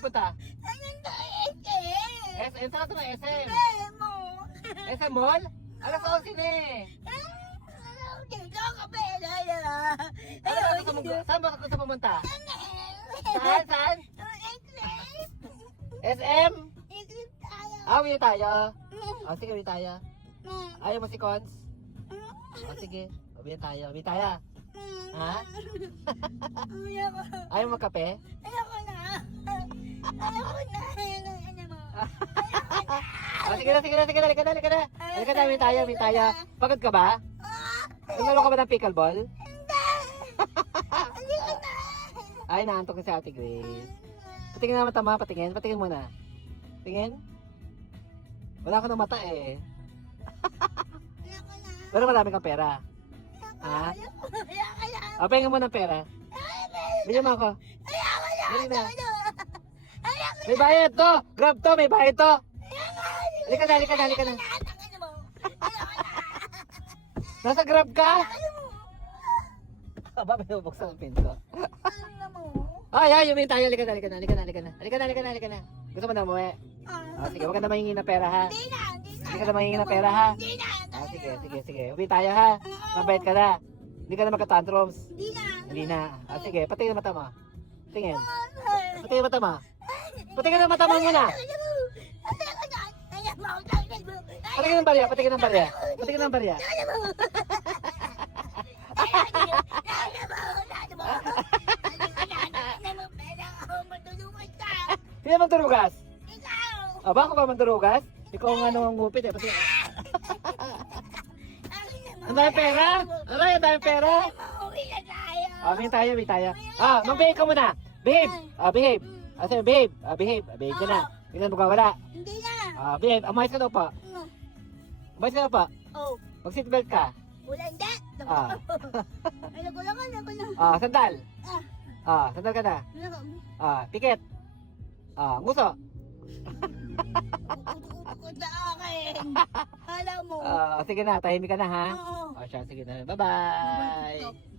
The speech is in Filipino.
pupunta? Ayun to, SM. SM? Saan ka na SM? Demo. SM Mall? Alas 11 na eh. Dito ako pera na. Saan ba gusto pumunta? Saan? Saan? SM? Uwi tayo. Sige, uwi tayo. Ayaw mo si Cons? Sige, uwi tayo. Uwi tayo. Ha? Ayaw mo kape? Ayoko na. Sige na. Halika na. Halika na, uwi tayo. Pagod ka ba? Nalaro ka ba ng pickleball? Ay, naantok na si Ate Grace. Patingin na mata, patingin muna. Tingin? Wala ka ng mata eh. Pero marami kang pera. Ha? Pahingin mo ng pera. Bigyan mo ako. Dali na. May bayad to! Grab to! May bayad to! Halika na. Nasa grab ka? Aba, may bubuksan ang pinto. Ay, umihin tayo. Halika na. Gusto mo na umuwi? Sige, huwag ka na mahingi ng pera ha. Hindi ka na mahingi ng pera ha. Sige. Uwi tayo ha. Mabait ka na. Hindi ka na magka-tantrums. Hindi na. Sige, patingin ang mata mo. Patingin ang mata mo. Patingin ang mata mo muna. Patingin ang barya. Sino bang turugas? Aba, ako ba mandurugas? Ikaw ang ang ngupit eh. Ang dami pera? Aray, ang dami pera? Uwi tayo. Mag-behave ka muna. Behave. Behave. Sabi, behave. Behave ka na. Hindi na magwawala. Hindi na. Behave. Umayos ka daw pa. Oh, Mag-seatbelt ka. wala hindi. Ano ko lang. Sandal. Sandal ka na. Pikit. Nguso. Ukod na akin. Alam mo. Sige na, tahimik ka na ha. Oo. Siya, sige na. Bye-bye.